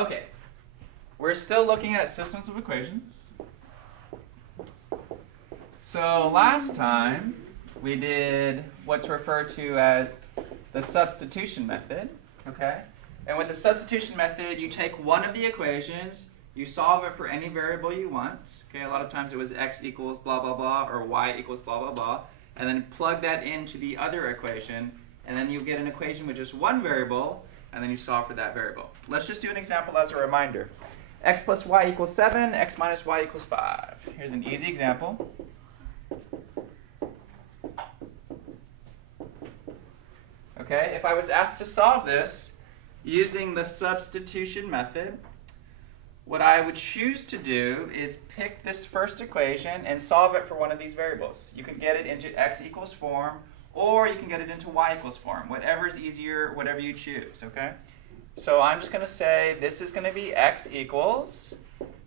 Okay, we're still looking at systems of equations. So last time we did what's referred to as the substitution method, okay? And with the substitution method, you take one of the equations, you solve it for any variable you want. Okay, a lot of times it was x equals blah, blah, blah, or y equals blah, blah, blah, and then plug that into the other equation, and then you get an equation with just one variable, and then you solve for that variable. Let's just do an example as a reminder. X plus y equals 7, x minus y equals 5. Here's an easy example. Okay, if I was asked to solve this using the substitution method, what I would choose to do is pick this first equation and solve it for one of these variables. You can get it into x equals form, or you can get it into y equals form. Whatever is easier, whatever you choose, okay? So I'm just going to say this is going to be x equals,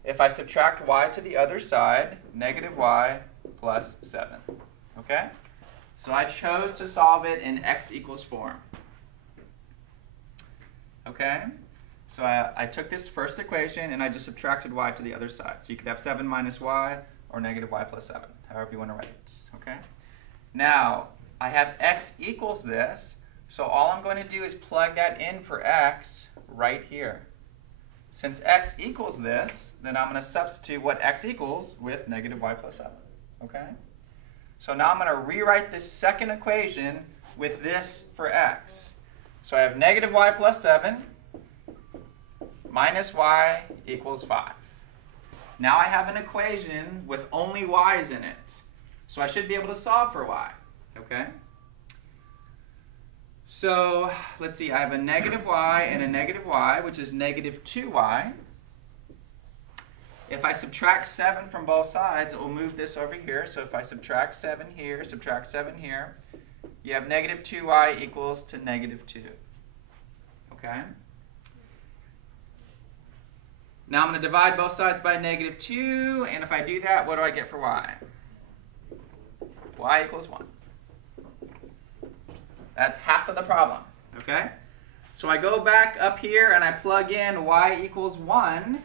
if I subtract y to the other side, negative y plus 7, okay? So I chose to solve it in x equals form, okay? So I took this first equation and I just subtracted y to the other side. So you could have 7 minus y or negative y plus 7, however you want to write it, okay? Now, I have x equals this, so all I'm going to do is plug that in for x right here. Since x equals this, then I'm going to substitute what x equals with negative y plus 7, okay? So now I'm going to rewrite this second equation with this for x. So I have negative y plus 7 minus y equals 5. Now I have an equation with only y's in it. So I should be able to solve for y, okay? So let's see, I have a negative y and a negative y, which is negative 2y. If I subtract 7 from both sides, it will move this over here. So if I subtract 7 here, subtract 7 here, you have negative 2y equals to negative 2. Okay? Now I'm going to divide both sides by negative 2, and if I do that, what do I get for y? Y equals 1. That's half of the problem. Okay? So I go back up here and I plug in y equals 1.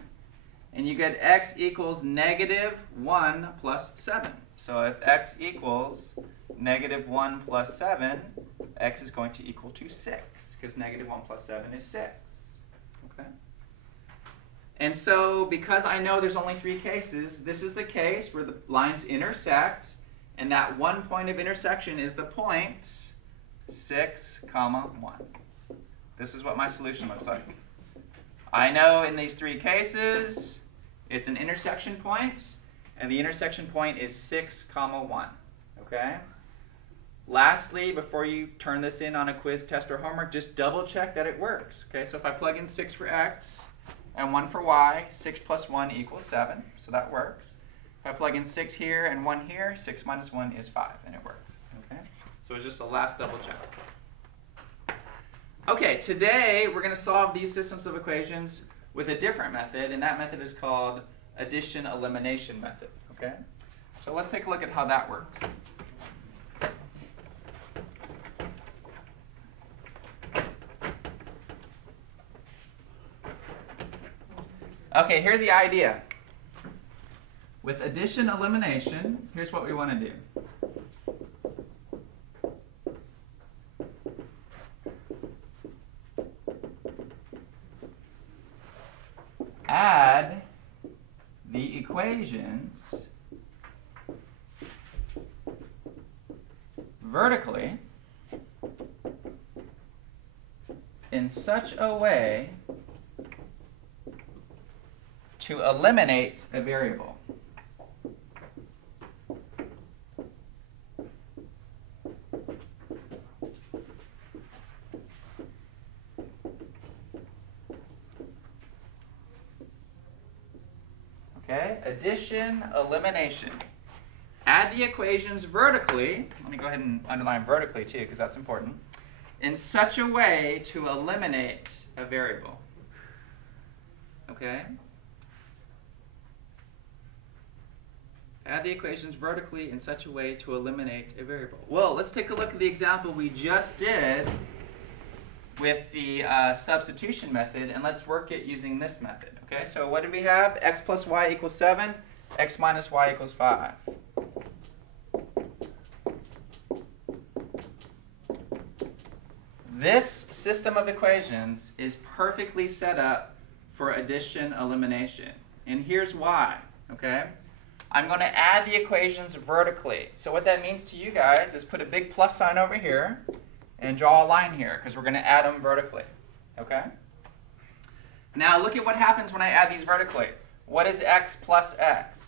And you get x equals negative 1 plus 7. So if x equals negative 1 plus 7, x is going to equal to 6, because negative 1 plus 7 is 6. Okay? And so because I know there's only 3 cases, this is the case where the lines intersect, and that one point of intersection is the point 6, 1. This is what my solution looks like. I know in these 3 cases, it's an intersection point, and the intersection point is 6, 1. Okay? Lastly, before you turn this in on a quiz, test, or homework, just double check that it works. Okay? So if I plug in 6 for x and 1 for y, 6 plus 1 equals 7, so that works. If I plug in 6 here and 1 here, 6 minus 1 is 5, and it works. Okay? So it's just a last double check. Okay, today we're going to solve these systems of equations with a different method, and that method is called addition-elimination method. Okay? So let's take a look at how that works. Okay, here's the idea. With addition-elimination, here's what we want to do. Add the equations vertically in such a way to eliminate a variable. Okay, addition, elimination. Add the equations vertically, let me go ahead and underline vertically too, because that's important, in such a way to eliminate a variable. Okay? Add the equations vertically in such a way to eliminate a variable. Well, let's take a look at the example we just did with the substitution method, and let's work it using this method. Okay, so what did we have? X plus y equals 7, x minus y equals 5. This system of equations is perfectly set up for addition elimination. And here's why, okay? I'm going to add the equations vertically. So what that means to you guys is put a big plus sign over here and draw a line here, because we're going to add them vertically, okay? Now look at what happens when I add these vertically. What is x plus x?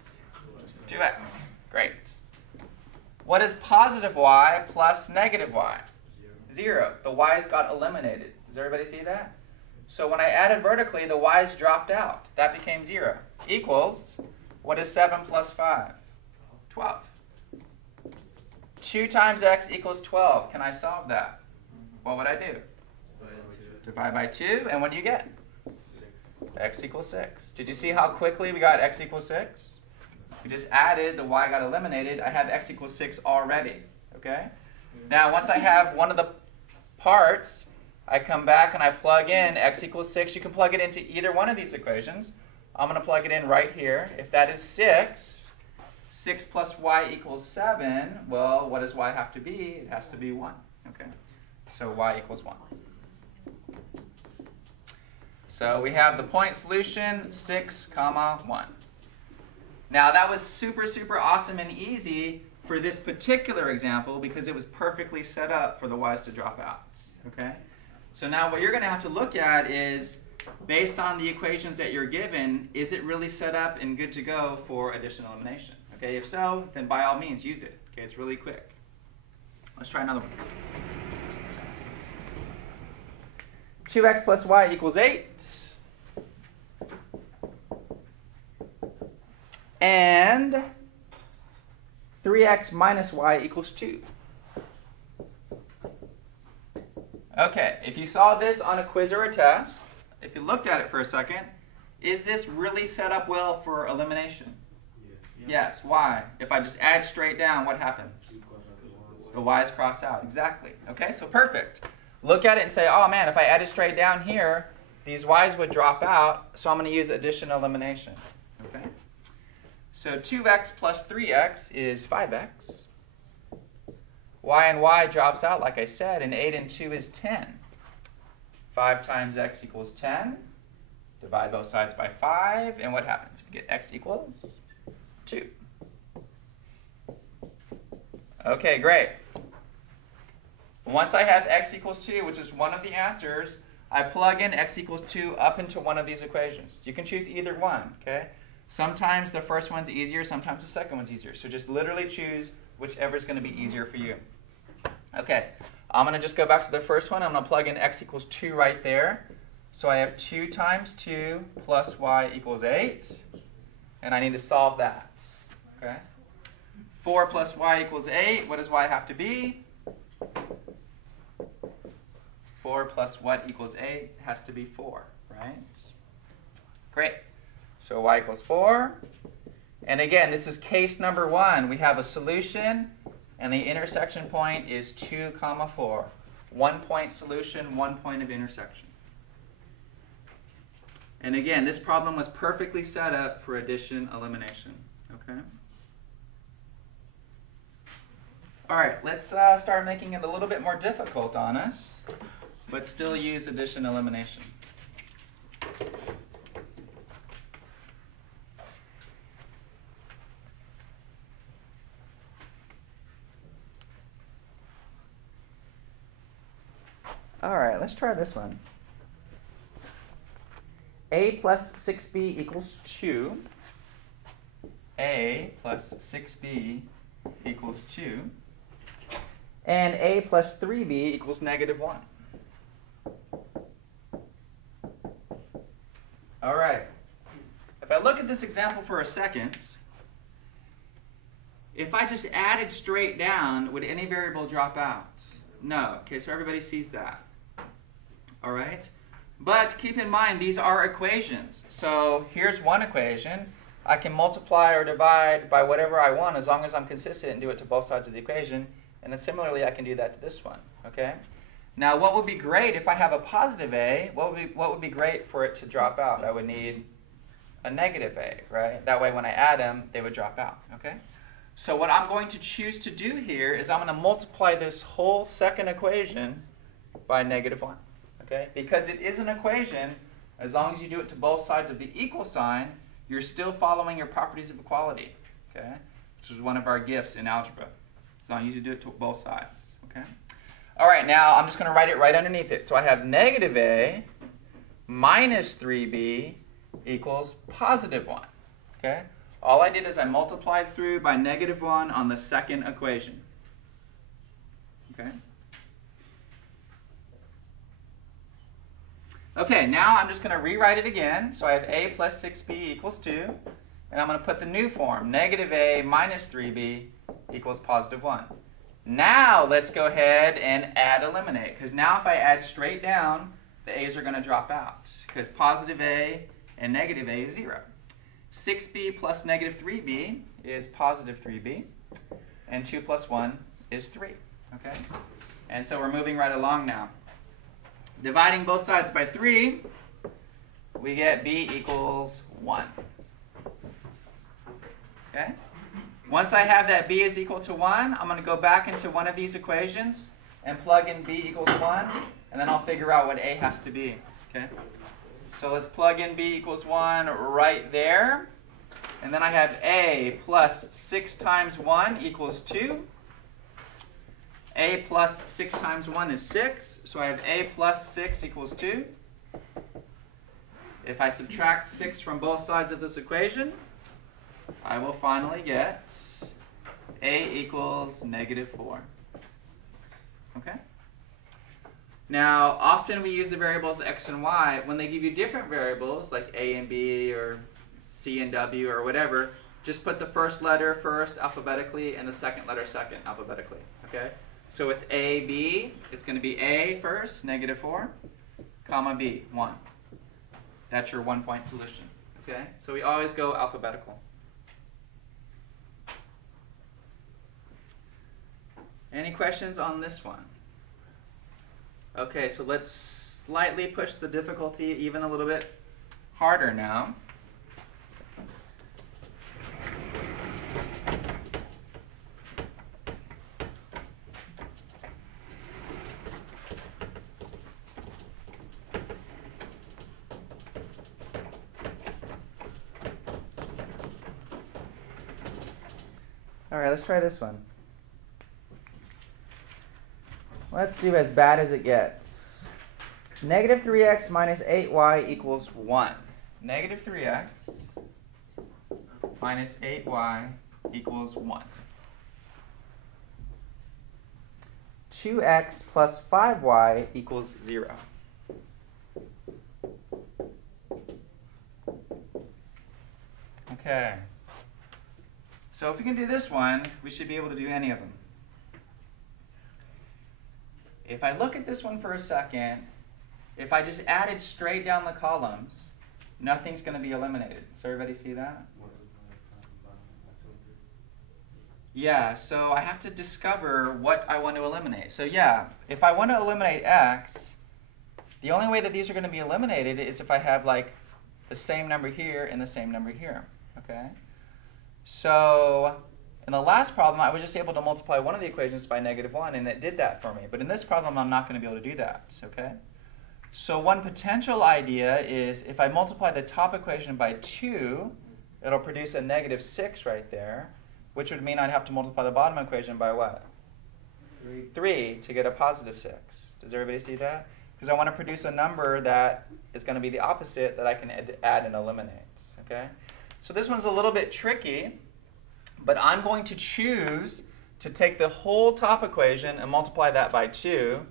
2x. Great. What is positive y plus negative y? 0. The y's got eliminated. Does everybody see that? So when I added vertically, the y's dropped out. That became 0. Equals, what is 7 plus 5? 12. 2 times x equals 12. Can I solve that? What would I do? Divide by 2, and what do you get? 6. X equals 6. Did you see how quickly we got x equals 6? We just added, the y got eliminated. I have x equals 6 already. Okay? Now, once I have one of the parts, I come back and I plug in x equals 6. You can plug it into either one of these equations. I'm going to plug it in right here. If that is 6, 6 plus y equals 7, well, what does y have to be? It has to be 1. Okay? So y equals 1. So we have the point solution, 6, 1. Now that was super, super awesome and easy for this particular example because it was perfectly set up for the y's to drop out. Okay? So now what you're going to have to look at is, based on the equations that you're given, is it really set up and good to go for addition elimination? Okay, if so, then by all means use it. Okay, it's really quick. Let's try another one. 2x plus y equals 8. And 3x minus y equals 2. Okay, if you saw this on a quiz or a test, if you looked at it for a second, is this really set up well for elimination? Yeah. Yes. Why? If I just add straight down, what happens? The y's cross out. Exactly. Okay, so perfect. Look at it and say, oh man, if I added straight down here, these y's would drop out, so I'm going to use addition elimination. Okay? So 2x plus 3x is 5x. Y and y drops out, like I said, and 8 and 2 is 10. 5 times x equals 10. Divide both sides by 5, and what happens? We get x equals 2. Okay, great. Once I have x equals 2, which is one of the answers, I plug in x equals 2 up into one of these equations. You can choose either one, okay? Sometimes the first one's easier, sometimes the second one's easier. So just literally choose whichever is going to be easier for you. Okay, I'm going to just go back to the first one. I'm going to plug in x equals 2 right there. So I have 2 times 2 plus y equals 8. And I need to solve that. Okay? 4 plus y equals 8. What does y have to be? 4 plus what equals 8 has to be 4, right? Great. So y equals 4. And again, this is case number 1. We have a solution, and the intersection point is 2, 4. 1 point solution, 1 point of intersection. And again, this problem was perfectly set up for addition elimination. Okay? All right, let's start making it a little bit more difficult on us, but still use addition elimination. All right, let's try this one. A plus 6b equals 2. A plus 6b equals 2. And a plus 3b equals negative 1. All right. If I look at this example for a second, if I just added straight down, would any variable drop out? No. Okay, so everybody sees that. All right? But keep in mind, these are equations. So here's one equation. I can multiply or divide by whatever I want as long as I'm consistent and do it to both sides of the equation. And then similarly, I can do that to this one. Okay? Now, what would be great if I have a positive a, what would be great for it to drop out? I would need a negative a, right? That way when I add them, they would drop out, okay? So what I'm going to choose to do here is I'm going to multiply this whole second equation by -1, okay? Because it is an equation, as long as you do it to both sides of the equal sign, you're still following your properties of equality, okay? Which is one of our gifts in algebra. As long as you do it to both sides, okay? All right, now I'm just going to write it right underneath it. So I have -a minus 3b equals +1, okay? All I did is I multiplied through by -1 on the second equation, okay? Okay, now I'm just going to rewrite it again. So I have a plus 6b equals 2. And I'm going to put the new form, -a minus 3b equals +1. Now let's go ahead and add eliminate. Because now if I add straight down, the a's are going to drop out. Because +a and -a is 0. 6b plus -3b is +3b. And 2 plus 1 is 3. Okay? And so we're moving right along now. Dividing both sides by 3, we get b equals 1. Okay? Once I have that b is equal to 1, I'm going to go back into one of these equations and plug in b equals 1, and then I'll figure out what a has to be. Okay? So let's plug in b equals 1 right there. And then I have a plus 6 times 1 equals 2. A plus 6 times 1 is 6, so I have a plus 6 equals 2. If I subtract 6 from both sides of this equation, I will finally get a equals -4. Okay? Now, often we use the variables x and y. When they give you different variables, like a and b or c and w or whatever, just put the first letter first alphabetically and the second letter second alphabetically. Okay? So with a, b, it's going to be a first, -4, comma b, 1. That's your one-point solution. Okay? So we always go alphabetical. Any questions on this one? Okay, so let's slightly push the difficulty even a little bit harder now. All right, let's try this one. Let's do as bad as it gets. -3x minus 8y equals 1. -3x minus 8y equals 1. 2x plus 5y equals 0. Okay. So if we can do this one, we should be able to do any of them. If I look at this one for a second, if I just added straight down the columns, nothing's going to be eliminated. Does everybody see that? Yeah, so I have to discover what I want to eliminate. So yeah, if I want to eliminate x, the only way that these are going to be eliminated is if I have like the same number here and the same number here. Okay? So in the last problem, I was just able to multiply one of the equations by -1, and it did that for me. But in this problem, I'm not going to be able to do that. Okay? So one potential idea is if I multiply the top equation by 2, it'll produce a -6 right there, which would mean I'd have to multiply the bottom equation by what? 3 to get a +6. Does everybody see that? Because I want to produce a number that is going to be the opposite that I can add and eliminate. Okay? So this one's a little bit tricky, but I'm going to choose to take the whole top equation and multiply that by 2,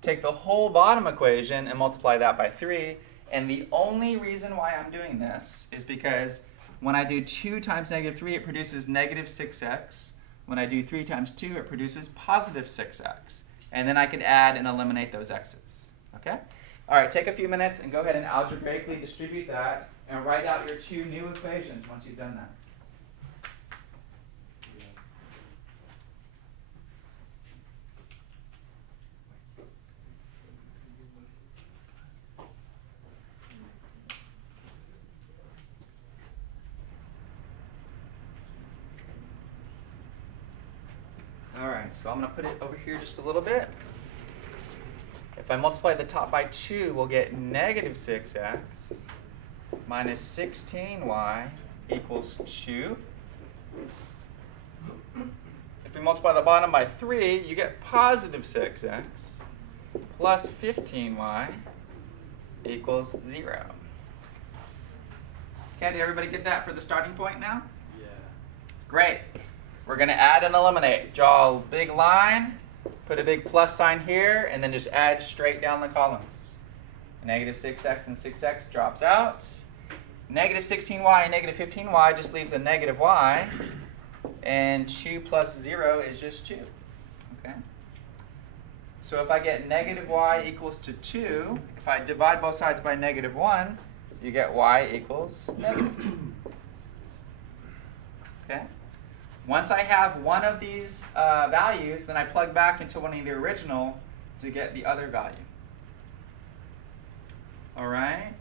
take the whole bottom equation and multiply that by 3, and the only reason why I'm doing this is because when I do 2 times -3, it produces -6x. When I do 3 times 2, it produces +6x. And then I can add and eliminate those x's. Okay? All right, take a few minutes and go ahead and algebraically distribute that and write out your 2 new equations once you've done that. right, so I'm going to put it over here just a little bit. If I multiply the top by 2, we'll get negative 6x minus 16y equals 2. If we multiply the bottom by 3, you get positive 6x plus 15y equals 0. Okay, did everybody get that for the starting point now? Yeah. Great. We're going to add and eliminate. Draw a big line, put a big plus sign here, and then just add straight down the columns. Negative 6x and 6x drops out. Negative 16y and negative 15y just leaves a negative y. And 2 plus 0 is just 2. Okay? So if I get negative y equals to 2, if I divide both sides by negative 1, you get y equals negative 2. Okay? Once I have one of these values, then I plug back into one of the original to get the other value. All right?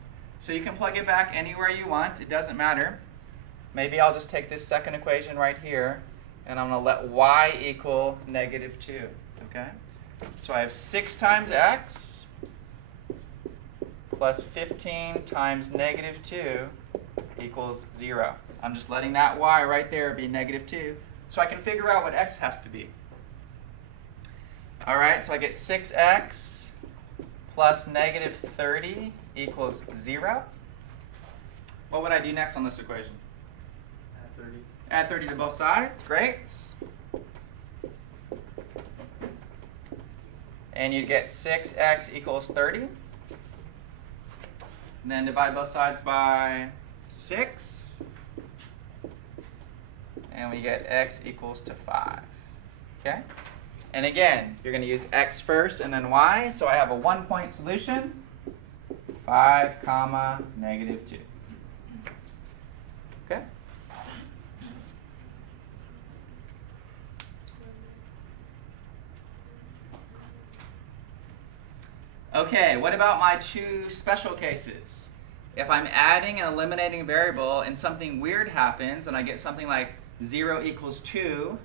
So you can plug it back anywhere you want. It doesn't matter. Maybe I'll just take this second equation right here, and I'm going to let y equal negative 2. Okay? So I have 6 times x plus 15 times negative 2 equals 0. I'm just letting that y right there be negative 2, so I can figure out what x has to be. All right, so I get 6x plus negative 30 equals 0. What would I do next on this equation? Add 30. Add 30 to both sides. Great. And you'd get 6x equals 30. And then divide both sides by 6. And we get x equals to 5. Okay? And again, you're going to use x first and then y. So I have a 1-point solution. 5 comma negative 2. Okay? Okay, what about my 2 special cases? If I'm adding and eliminating a variable and something weird happens and I get something like 0 equals 2,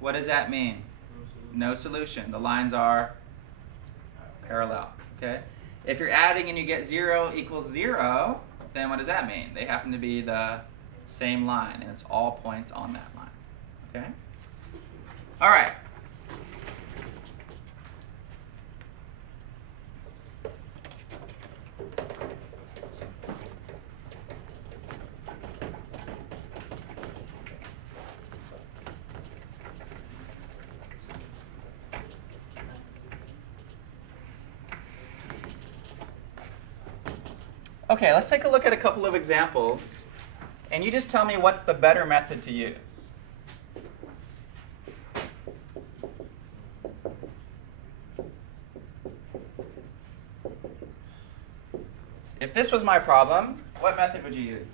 what does that mean? No solution. The lines are parallel. Okay? If you're adding and you get 0 equals 0, then what does that mean? They happen to be the same line, and it's all points on that line. Okay? All right. Okay, let's take a look at a couple of examples, and you just tell me what's the better method to use. If this was my problem, what method would you use?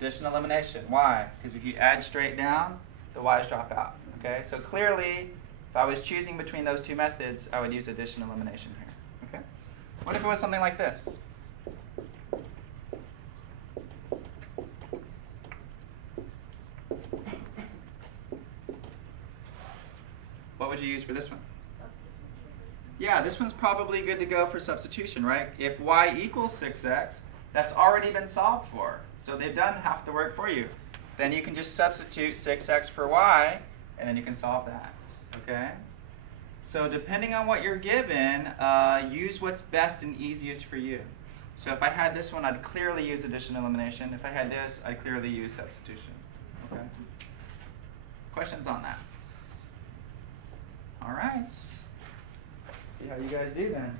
Addition elimination. Why? Because if you add straight down, the y's drop out. Okay, so clearly, if I was choosing between those 2 methods, I would use addition elimination here. Okay. What if it was something like this? What would you use for this one? Yeah, this one's probably good to go for substitution, right? If y equals 6x, that's already been solved for. So they've done half the work for you. Then you can just substitute 6x for y, and then you can solve that. Okay? So depending on what you're given, use what's best and easiest for you. So if I had this one, I'd clearly use addition elimination. If I had this, I'd clearly use substitution. Okay? Questions on that? All right. Let's see how you guys do then.